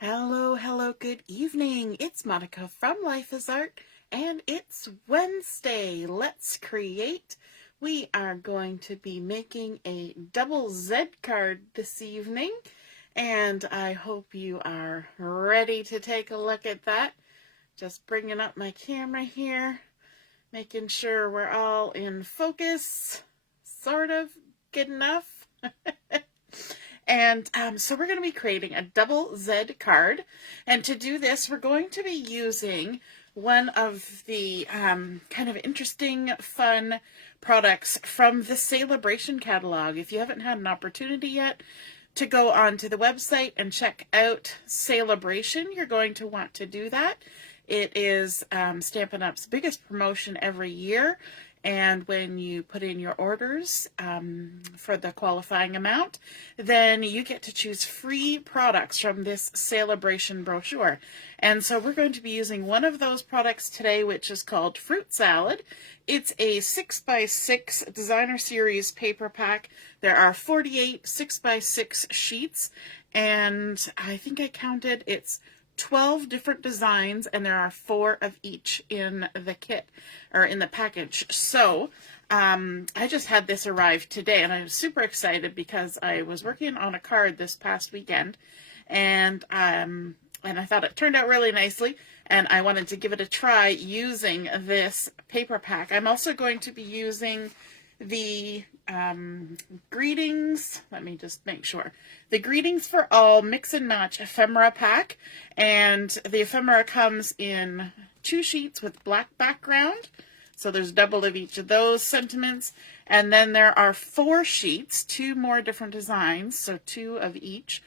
Hello, hello, good evening. It's Monica from Life is Art, and it's Wednesday. Let's create. We are going to be making a double Z card this evening, and I hope you are ready to take a look at that. Just bringing up my camera here, making sure we're all in focus, sort of good enough. And so we're going to be creating a double Z card. And to do this, we're going to be using one of the kind of interesting, fun products from the Sale-A-Bration catalog. If you haven't had an opportunity yet to go onto the website and check out Sale-A-Bration, you're going to want to do that. It is Stampin' Up's biggest promotion every year. And when you put in your orders for the qualifying amount, then you get to choose free products from this Sale-A-Bration brochure. And so we're going to be using one of those products today, which is called Fruit Salad. It's a 6x6 designer series paper pack. There are 48 6x6 sheets, and I think I counted it's 12 different designs, and there are 4 of each in the kit, or in the package. So I just had this arrive today, and I'm super excited because I was working on a card this past weekend, and I thought it turned out really nicely, and I wanted to give it a try using this paper pack. I'm also going to be using the Greetings, let me just make sure, the Greetings for All Mix and Match Ephemera pack, and the ephemera comes in 2 sheets with black background, so there's double of each of those sentiments, and then there are 4 sheets, 2 more different designs, so 2 of each,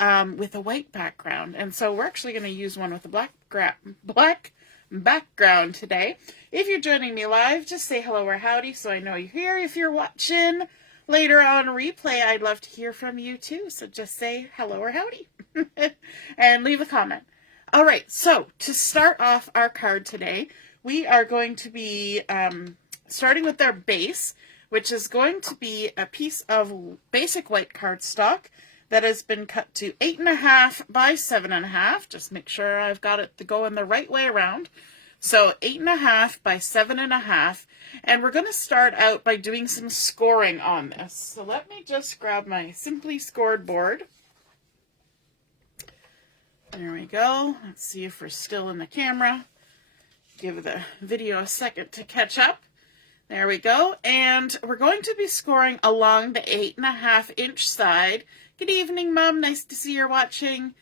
with a white background. And so we're actually going to use one with a black background today. If you're joining me live, just say hello or howdy so I know you're here. If you're watching later on replay, I'd love to hear from you too. So just say hello or howdy and leave a comment. All right, so to start off our card today, we are going to be starting with our base, which is going to be a piece of basic white cardstock that has been cut to 8.5 by 7.5. Just make sure I've got it going the right way around. So 8.5 by 7.5. And we're going to start out by doing some scoring on this. So let me just grab my Simply Scored board. There we go. Let's see if we're still in the camera. Give the video a second to catch up. There we go. And we're going to be scoring along the 8.5-inch side. Good evening, Mom. Nice to see you're watching.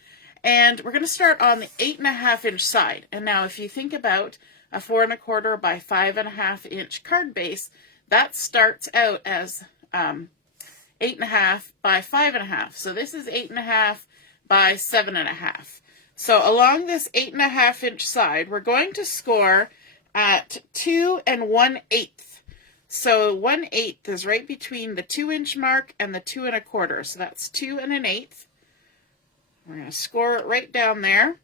And we're going to start on the 8.5-inch side. And now if you think about a 4.25 by 5.5-inch card base, that starts out as 8.5 by 5.5. So this is 8.5 by 7.5. So along this 8.5-inch side, we're going to score at 2 1/8. So 1/8 is right between the 2-inch mark and the 2 1/4. So that's 2 1/8. We're going to score it right down there.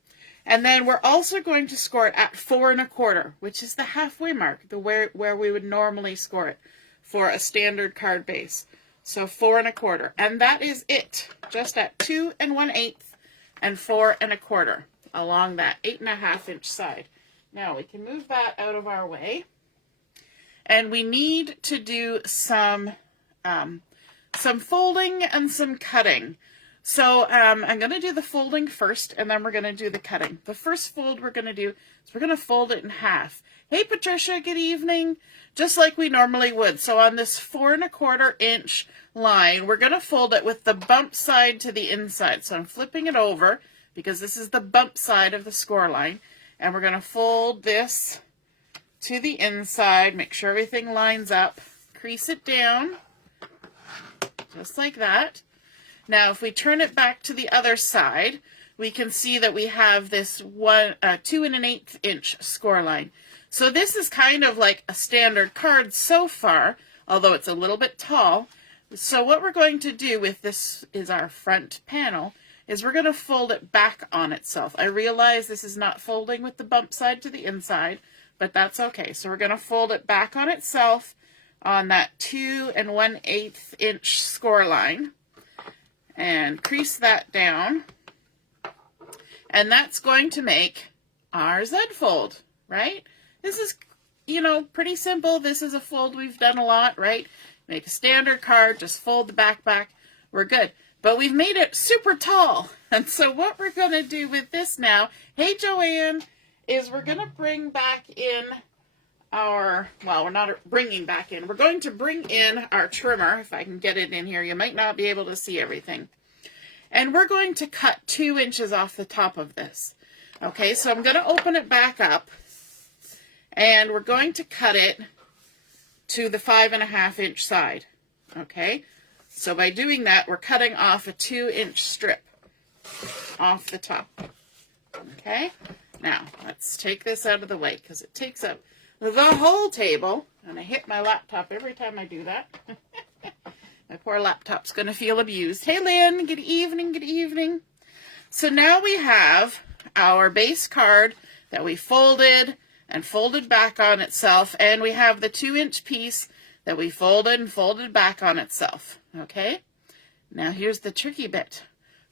And then we're also going to score it at 4 1/4, which is the halfway mark, where we would normally score it for a standard card base. So 4 1/4. And that is it. Just at 2 1/8 and 4 1/4 along that 8.5-inch side. Now we can move that out of our way. And we need to do some folding and some cutting. So I'm going to do the folding first, and then we're going to do the cutting. The first fold we're going to do is we're going to fold it in half. Hey, Patricia, good evening. Just like we normally would. So on this 4 1/4-inch line, we're going to fold it with the bump side to the inside. So I'm flipping it over because this is the bump side of the score line. And we're going to fold this to the inside, make sure everything lines up, crease it down, just like that. Now, if we turn it back to the other side, we can see that we have this 2 1/8-inch score line. So this is kind of like a standard card so far, although it's a little bit tall. So what we're going to do with this is our front panel, is we're going to fold it back on itself. I realize this is not folding with the bump side to the inside, but that's okay. So we're going to fold it back on itself on that 2 1/8-inch score line and crease that down. And that's going to make our Z fold, right? This is, you know, pretty simple. This is a fold we've done a lot, right? Make a standard card, just fold the back, we're good. But we've made it super tall. And so what we're going to do with this now, hey Joanne, is we're going to bring back in our, well, we're not bringing back in, we're going to bring in our trimmer, if I can get it in here. You might not be able to see everything. And we're going to cut 2 inches off the top of this. Okay, so I'm going to open it back up, and we're going to cut it to the 5.5 inch side. Okay, so by doing that, we're cutting off a 2-inch strip off the top. Okay, now let's take this out of the way because it takes up the whole table, and I hit my laptop every time I do that. My poor laptop's going to feel abused. Hey, Lynn, good evening, good evening. So now we have our base card that we folded and folded back on itself, and we have the 2-inch piece that we folded and folded back on itself. Okay? Now here's the tricky bit.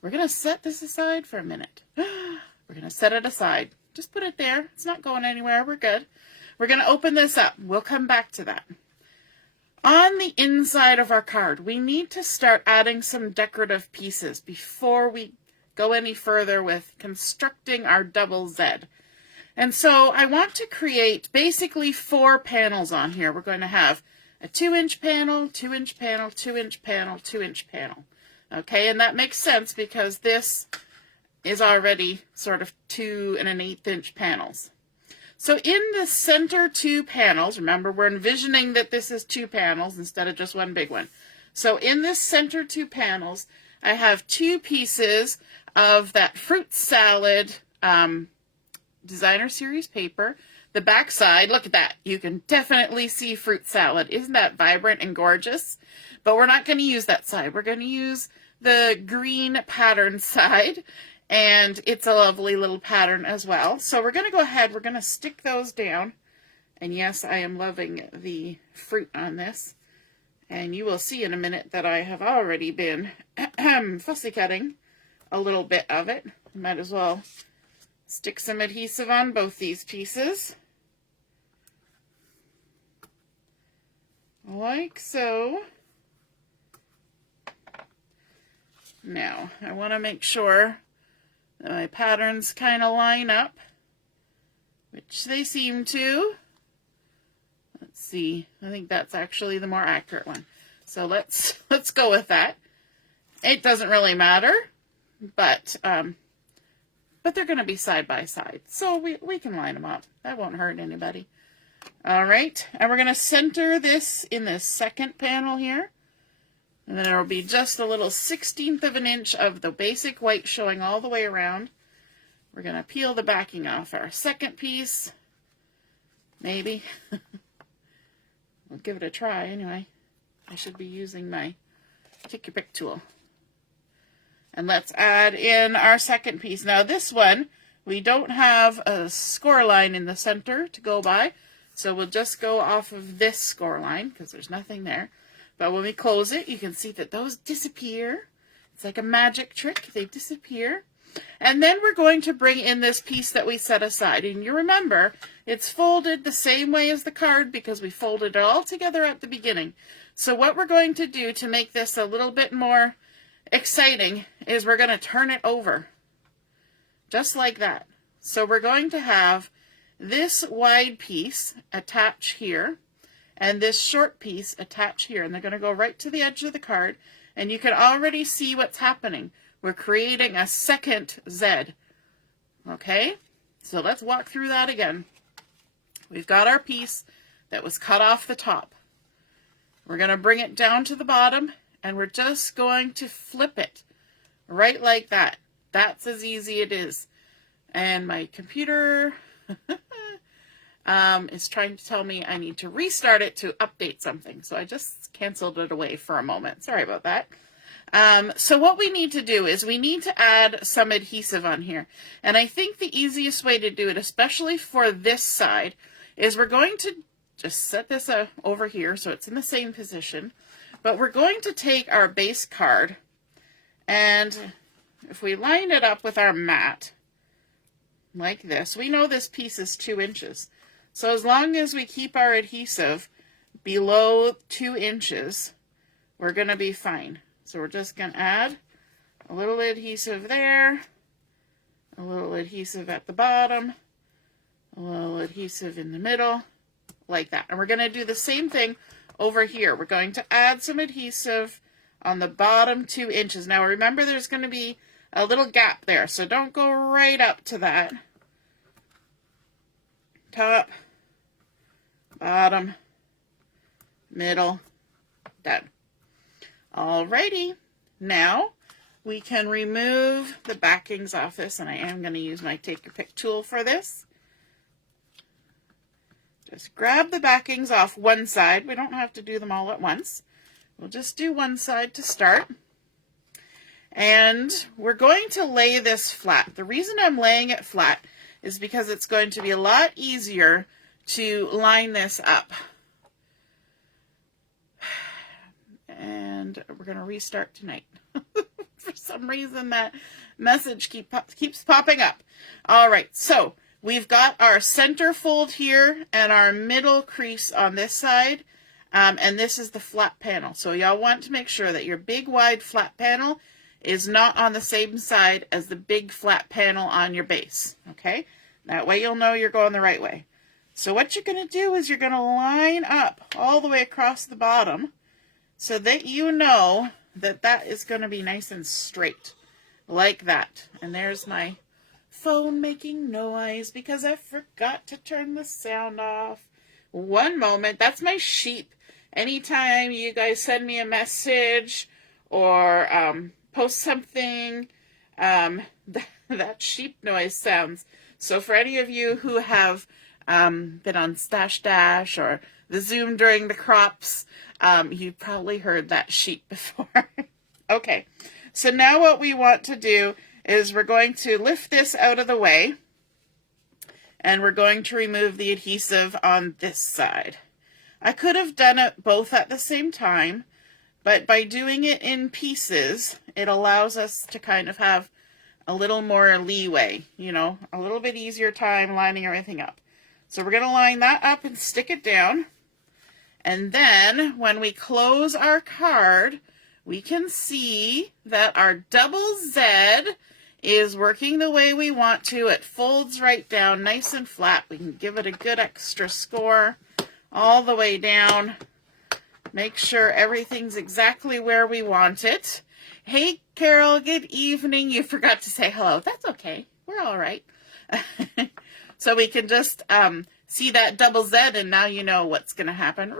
We're going to set this aside for a minute. We're going to set it aside. Just put it there. It's not going anywhere. We're good. We're going to open this up. We'll come back to that. On the inside of our card, we need to start adding some decorative pieces before we go any further with constructing our double Z. And so I want to create basically 4 panels on here. We're going to have a 2-inch panel, 2-inch panel, 2-inch panel, 2-inch panel. Okay, and that makes sense because this is already sort of 2 1/8 inch panels. So in the center 2 panels, remember we're envisioning that this is 2 panels instead of just one big one. So in this center 2 panels, I have 2 pieces of that fruit salad designer series paper. The back side, look at that. You can definitely see fruit salad. Isn't that vibrant and gorgeous? But we're not going to use that side. We're going to use the green pattern side. And it's a lovely little pattern as well. So we're going to go ahead, we're going to stick those down. And yes, I am loving the fruit on this. And you will see in a minute that I have already been fussy cutting a little bit of it. Might as well stick some adhesive on both these pieces. Like so. Now, I want to make sure my patterns kind of line up, which they seem to. Let's see. I think that's actually the more accurate one. So let's go with that. It doesn't really matter, but they're going to be side by side, so we can line them up. That won't hurt anybody. All right, and we're going to center this in this second panel here. And then there will be just a little 1/16 of an inch of the basic white showing all the way around. We're going to peel the backing off our second piece. Maybe. We'll give it a try anyway. I should be using my take your pick tool. And let's add in our second piece. Now this one, we don't have a score line in the center to go by. So we'll just go off of this score line because there's nothing there. But when we close it, you can see that those disappear. It's like a magic trick. They disappear. And then we're going to bring in this piece that we set aside. And you remember, it's folded the same way as the card because we folded it all together at the beginning. So what we're going to do to make this a little bit more exciting is we're going to turn it over. Just like that. So we're going to have this wide piece attach here. And this short piece attach here, and they're going to go right to the edge of the card, and you can already see what's happening. We're creating a second Z. Okay, so let's walk through that again. We've got our piece that was cut off the top. We're going to bring it down to the bottom, and we're just going to flip it right like that. That's as easy as it is. And my computer is trying to tell me I need to restart it to update something. So I just canceled it away for a moment. Sorry about that. So what we need to do is we need to add some adhesive on here. And I think the easiest way to do it, especially for this side, is we're going to just set this over here so it's in the same position. But we're going to take our base card, and if we line it up with our mat, like this. We know this piece is 2 inches. So as long as we keep our adhesive below 2 inches, we're going to be fine. So we're just going to add a little adhesive there, a little adhesive at the bottom, a little adhesive in the middle, like that. And we're going to do the same thing over here. We're going to add some adhesive on the bottom 2 inches. Now remember, there's going to be a little gap there, so don't go right up to that. Top, bottom, middle, done. Alrighty, now we can remove the backings off this, and I am going to use my Take Your Pick tool for this. Just grab the backings off one side. We don't have to do them all at once. We'll just do one side to start. And we're going to lay this flat. The reason I'm laying it flat is because it's going to be a lot easier to line this up. And we're going to restart tonight. For some reason that message keeps popping up. All right, so we've got our center fold here and our middle crease on this side. And this is the flat panel. So y'all want to make sure that your big wide flat panel is not on the same side as the big flat panel on your base. Okay, that way you'll know you're going the right way. So what you're going to do is you're going to line up all the way across the bottom so that you know that that is going to be nice and straight, like that. And there's my phone making noise because I forgot to turn the sound off. One moment. That's my sheep. Anytime you guys send me a message or post something, that sheep noise sounds. So for any of you who have been on Stash Dash or the Zoom during the crops, you've probably heard that sheep before. Okay, so now what we want to do is we're going to lift this out of the way, and we're going to remove the adhesive on this side. I could have done it both at the same time, but by doing it in pieces, it allows us to kind of have a little more leeway, you know, a little bit easier time lining everything up. So we're going to line that up and stick it down. And then when we close our card, we can see that our double Z is working the way we want to. It folds right down nice and flat. We can give it a good extra score all the way down. Make sure everything's exactly where we want it. Hey, Carol, good evening. You forgot to say hello. That's okay. We're all right. So we can just see that double Z, and now you know what's going to happen.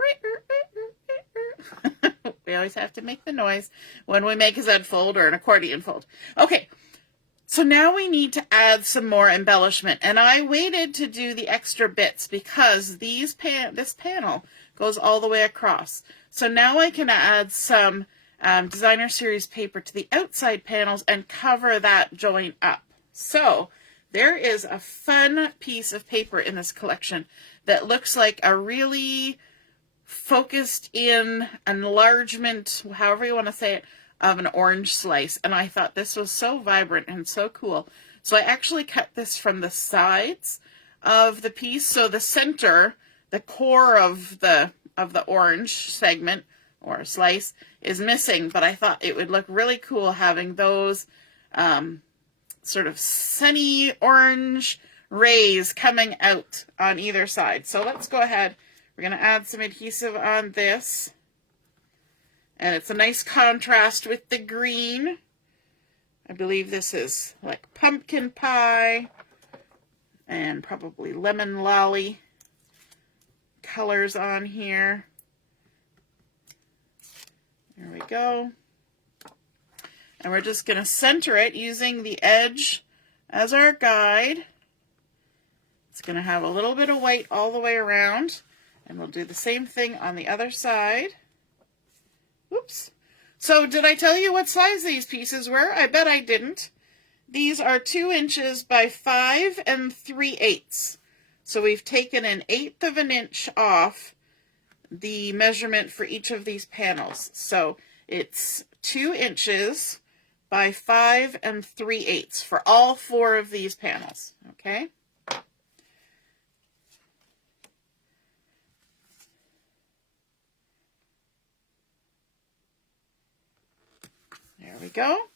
We always have to make the noise when we make a Z fold or an accordion fold. Okay, so now we need to add some more embellishment. And I waited to do the extra bits because this panel goes all the way across. So now I can add some Designer Series paper to the outside panels and cover that joint up. So there is a fun piece of paper in this collection that looks like a really focused in enlargement, however you want to say it, of an orange slice. And I thought this was so vibrant and so cool. So I actually cut this from the sides of the piece. So the center, the core of the orange segment or slice is missing, but I thought it would look really cool having those sort of sunny orange rays coming out on either side. So let's go ahead. We're going to add some adhesive on this. And it's a nice contrast with the green. I believe this is like pumpkin pie and probably lemon lolly colors on here. There we go. And we're just going to center it using the edge as our guide. It's going to have a little bit of white all the way around. And we'll do the same thing on the other side. Oops. So did I tell you what size these pieces were? I bet I didn't. These are 2 inches by 5 3/8. So we've taken 1/8 of an inch off the measurement for each of these panels. So it's 2 inches by 5 3/8 for all 4 of these panels, okay? There we go.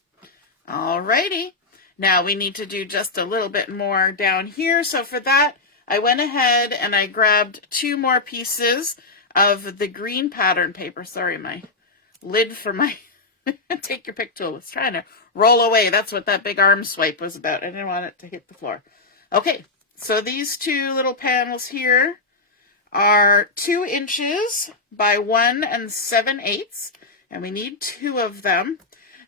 Alrighty. Now we need to do just a little bit more down here. So for that, I went ahead and I grabbed 2 more pieces of the green pattern paper. Sorry, my lid for my take your pick tool was trying to roll away. That's what that big arm swipe was about. I didn't want it to hit the floor. Okay, so these 2 little panels here are 2 inches by 1 7/8, and we need 2 of them.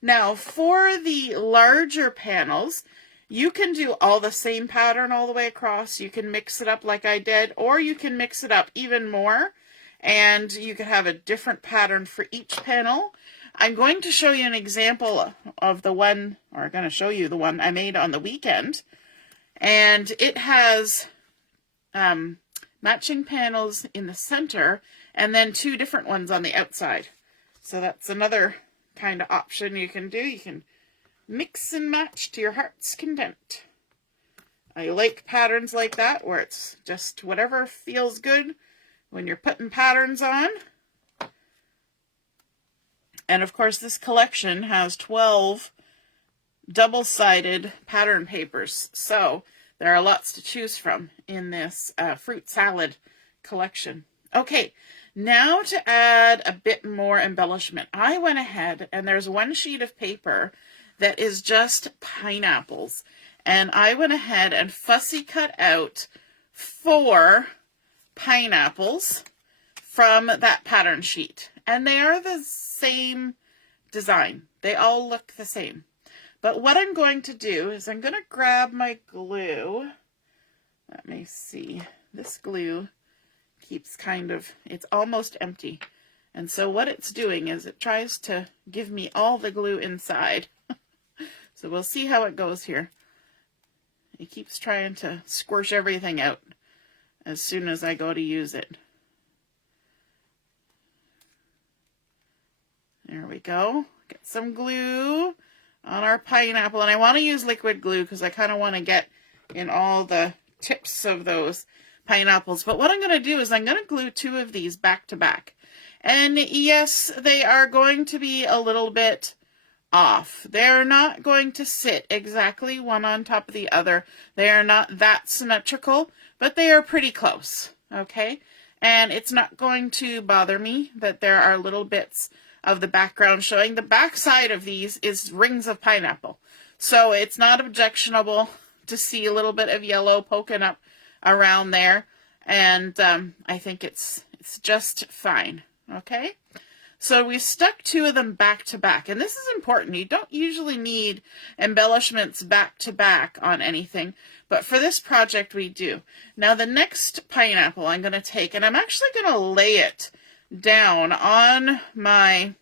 Now, for the larger panels, you can do all the same pattern all the way across. You can mix it up like I did, or you can mix it up even more, and you can have a different pattern for each panel. I'm going to show you an example of the one, or I'm going to show you the one I made on the weekend, and it has matching panels in the center, and then 2 different ones on the outside. So that's another kind of option you can do. You can mix and match to your heart's content. I like patterns like that where it's just whatever feels good when you're putting patterns on. And of course this collection has 12 double-sided pattern papers, so there are lots to choose from in this fruit salad collection. Okay, now to add a bit more embellishment, I went ahead and there's 1 sheet of paper that is just pineapples. And I went ahead and fussy cut out 4 pineapples from that pattern sheet. And they are the same design. They all look the same. But what I'm going to do is I'm going to grab my glue. Let me see. This glue keeps it's almost empty. And so what it's doing is it tries to give me all the glue inside. So we'll see how it goes here. It keeps trying to squish everything out as soon as I go to use it. There we go. Get some glue on our pineapple. And I want to use liquid glue because I kind of want to get in all the tips of those pineapples. But what I'm going to do is I'm going to glue 2 of these back to back. And yes, they are going to be a little bit off. They're not going to sit exactly one on top of the other. They are not that symmetrical, but they are pretty close, okay? And it's not going to bother me that there are little bits of the background showing. The back side of these is rings of pineapple, so it's not objectionable to see a little bit of yellow poking up around there, and I think it's just fine, okay? So we stuck 2 of them back to back, and this is important. You don't usually need embellishments back to back on anything, but for this project we do. Now the next pineapple I'm going to take, and I'm actually going to lay it down on my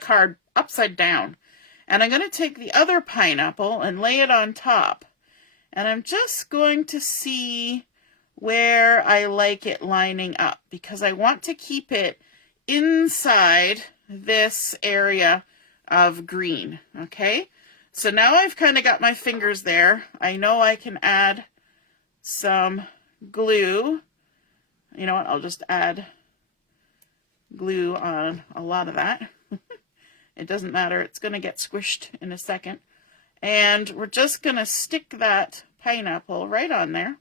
card upside down, and I'm going to take the other pineapple and lay it on top, and I'm just going to see where I like it lining up, because I want to keep it inside this area of green, okay? So now I've kind of got my fingers there. I know I can add some glue. You know what, I'll just add glue on a lot of that. It doesn't matter, it's going to get squished in a second. And we're just going to stick that pineapple right on there.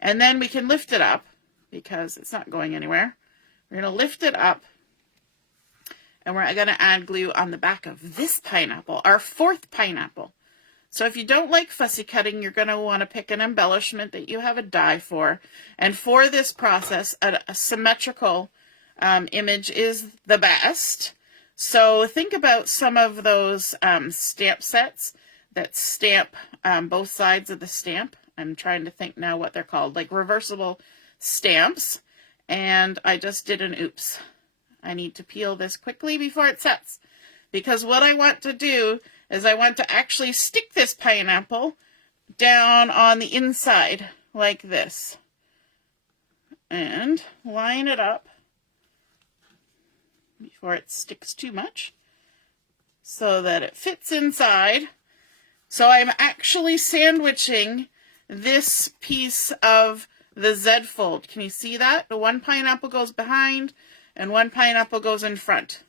And then we can lift it up because it's not going anywhere. We're going to lift it up, and we're going to add glue on the back of this pineapple, our 4th pineapple. So if you don't like fussy cutting, you're going to want to pick an embellishment that you have a die for. And for this process, a symmetrical image is the best. So think about some of those stamp sets that stamp both sides of the stamp. I'm trying to think now what they're called, like reversible stamps. And I just did an oops. I need to peel this quickly before it sets, because what I want to do is I want to actually stick this pineapple down on the inside like this and line it up before it sticks too much. so that it fits inside. So I'm actually sandwiching this piece of the Z fold. Can you see that? The one pineapple goes behind and one pineapple goes in front.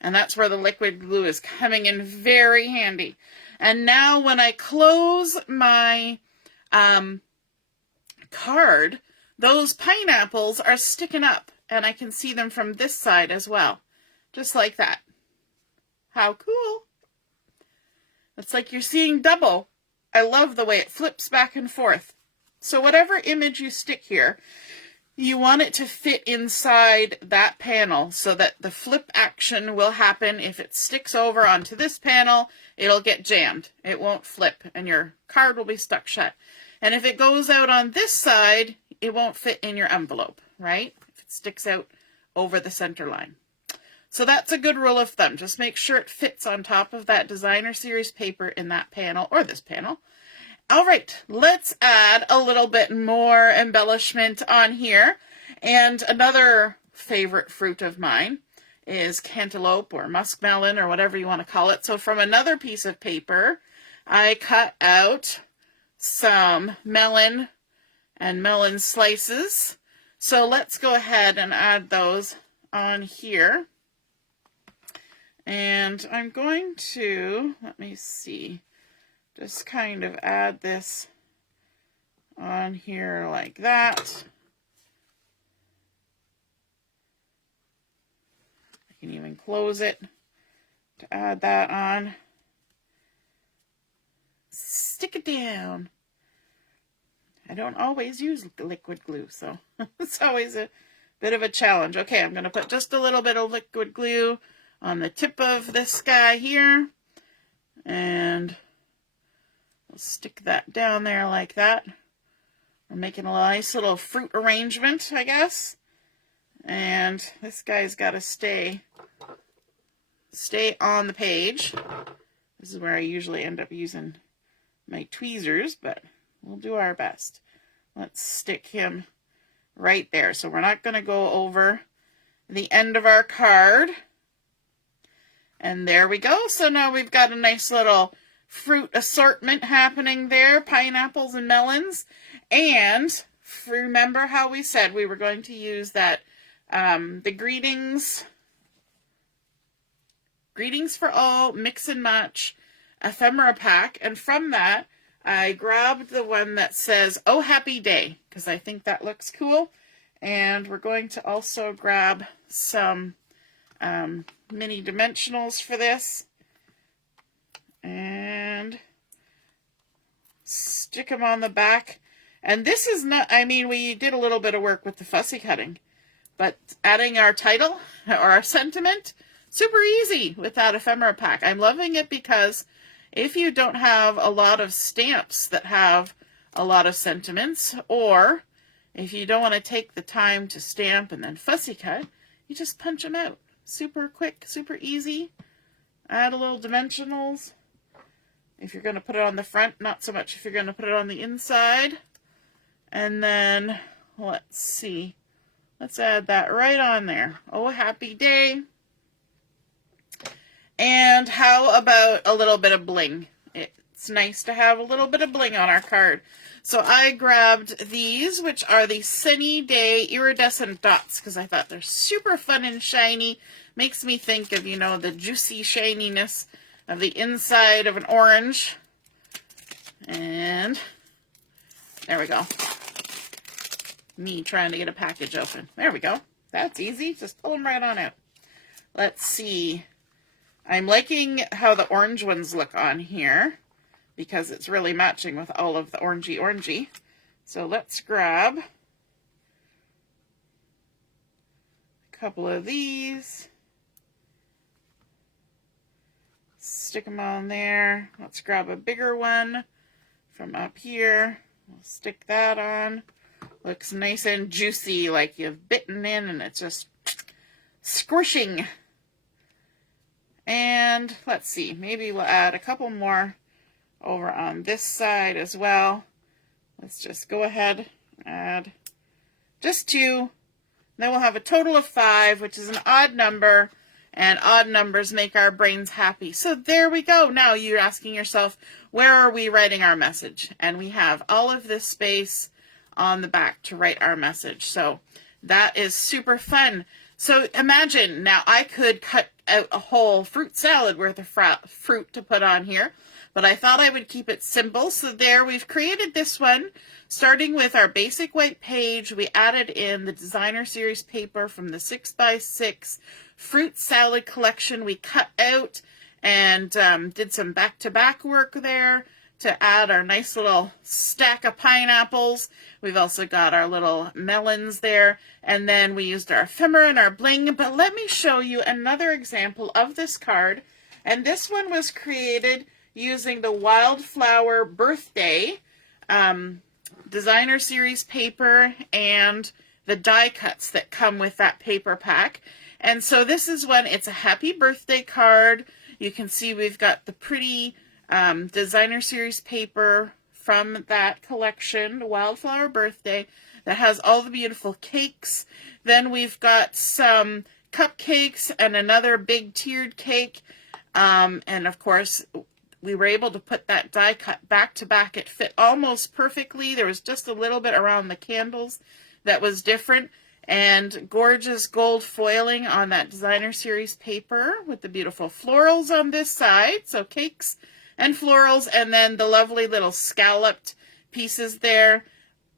And that's where the liquid glue is coming in very handy. And now when I close my card, those pineapples are sticking up and I can see them from this side as well. Just like that. How cool. It's like you're seeing double. I love the way it flips back and forth. So whatever image you stick here, you want it to fit inside that panel so that the flip action will happen. If it sticks over onto this panel, it'll get jammed. It won't flip and your card will be stuck shut. And if it goes out on this side, it won't fit in your envelope, right? If it sticks out over the center line. So that's a good rule of thumb. Just make sure it fits on top of that designer series paper in that panel or this panel. All right, let's add a little bit more embellishment on here. And another favorite fruit of mine is cantaloupe or muskmelon or whatever you want to call it. So from another piece of paper, I cut out some melon and melon slices. So let's go ahead and add those on here. And I'm going to, let me see, just kind of add this on here like that. I can even close it to add that on. Stick it down. I don't always use liquid glue, so it's always a bit of a challenge. Okay, I'm going to put just a little bit of liquid glue on the tip of this guy here, and we'll stick that down there like that. We're making a nice little fruit arrangement, I guess. And this guy's got to stay on the page. This is where I usually end up using my tweezers, but we'll do our best. Let's stick him right there. So we're not going to go over the end of our card. And there we go. So now we've got a nice little fruit assortment happening there. Pineapples and melons. And remember how we said we were going to use that, the Greetings for All Mix and Match Ephemera pack. And from that, I grabbed the one that says, Oh Happy Day, because I think that looks cool. And we're going to also grab some mini dimensionals for this and stick them on the back. And this is not, I mean, we did a little bit of work with the fussy cutting, but adding our title or our sentiment, super easy with that ephemera pack. I'm loving it because if you don't have a lot of stamps that have a lot of sentiments, or if you don't want to take the time to stamp and then fussy cut, you just punch them out. Super quick, super easy. Add a little dimensionals. If you're going to put it on the front, not so much if you're going to put it on the inside. And then, let's see. Let's add that right on there. Oh, Happy Day. And how about a little bit of bling? It's nice to have a little bit of bling on our card. So I grabbed these, which are the Sunny Day Iridescent dots, because I thought they're super fun and shiny. Makes me think of, you know, the juicy shininess of the inside of an orange. And there we go. Me trying to get a package open. There we go. That's easy. Just pull them right on out. Let's see. I'm liking how the orange ones look on here, because it's really matching with all of the orangey. So let's grab a couple of these, stick them on there. Let's grab a bigger one from up here. We'll stick that on. Looks nice and juicy, like you've bitten in and it's just squishing. And let's see, maybe we'll add a couple more over on this side as well. Let's just go ahead and add just 2. Then we'll have a total of 5, which is an odd number. and odd numbers make our brains happy. So there we go. Now you're asking yourself, where are we writing our message? And we have all of this space on the back to write our message. So that is super fun. So imagine now I could cut out a whole fruit salad worth of fruit to put on here, but I thought I would keep it simple. So there, we've created this one, starting with our basic white page. We added in the designer series paper from the 6x6 fruit salad collection. We cut out and did some back-to-back work there to add our nice little stack of pineapples. We've also got our little melons there, and then we used our ephemera and our bling. But let me show you another example of this card, and this one was created using the Wildflower Birthday designer series paper and the die cuts that come with that paper pack. And so this is one, it's a happy birthday card. You can see we've got the pretty designer series paper from that collection, Wildflower Birthday, that has all the beautiful cakes. Then we've got some cupcakes and another big tiered cake. And of course, we were able to put that die cut back to back. It fit almost perfectly. There was just a little bit around the candles that was different. And gorgeous gold foiling on that designer series paper with the beautiful florals on this side. So cakes and florals, and then the lovely little scalloped pieces there.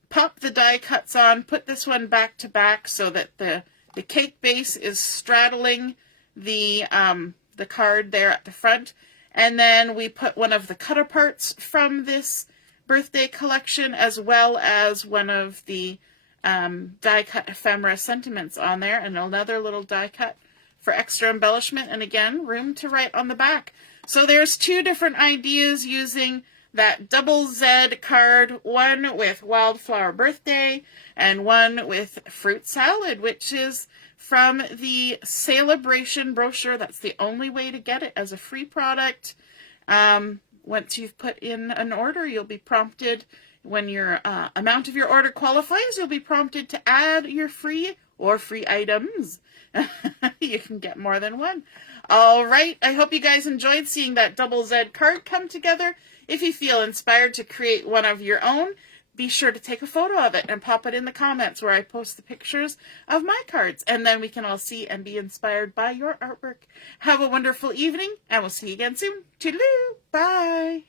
Pop the die cuts on, put this one back to back so that the cake base is straddling the card there at the front. And then we put one of the cut parts from this birthday collection, as well as one of the die cut ephemera sentiments on there, and another little die cut for extra embellishment, and again, room to write on the back. So there's two different ideas using that double Z card, one with Wildflower Birthday and one with Fruit Salad, which is from the Sale-A-Bration Brochure. That's the only way to get it as a free product. Once you've put in an order, you'll be prompted, when your amount of your order qualifies, you'll be prompted to add your free items. You can get more than one. All right, I hope you guys enjoyed seeing that double Z card come together. If you feel inspired to create one of your own, be sure to take a photo of it and pop it in the comments where I post the pictures of my cards, and then we can all see and be inspired by your artwork. Have a wonderful evening, and we'll see you again soon. Toodaloo! Bye!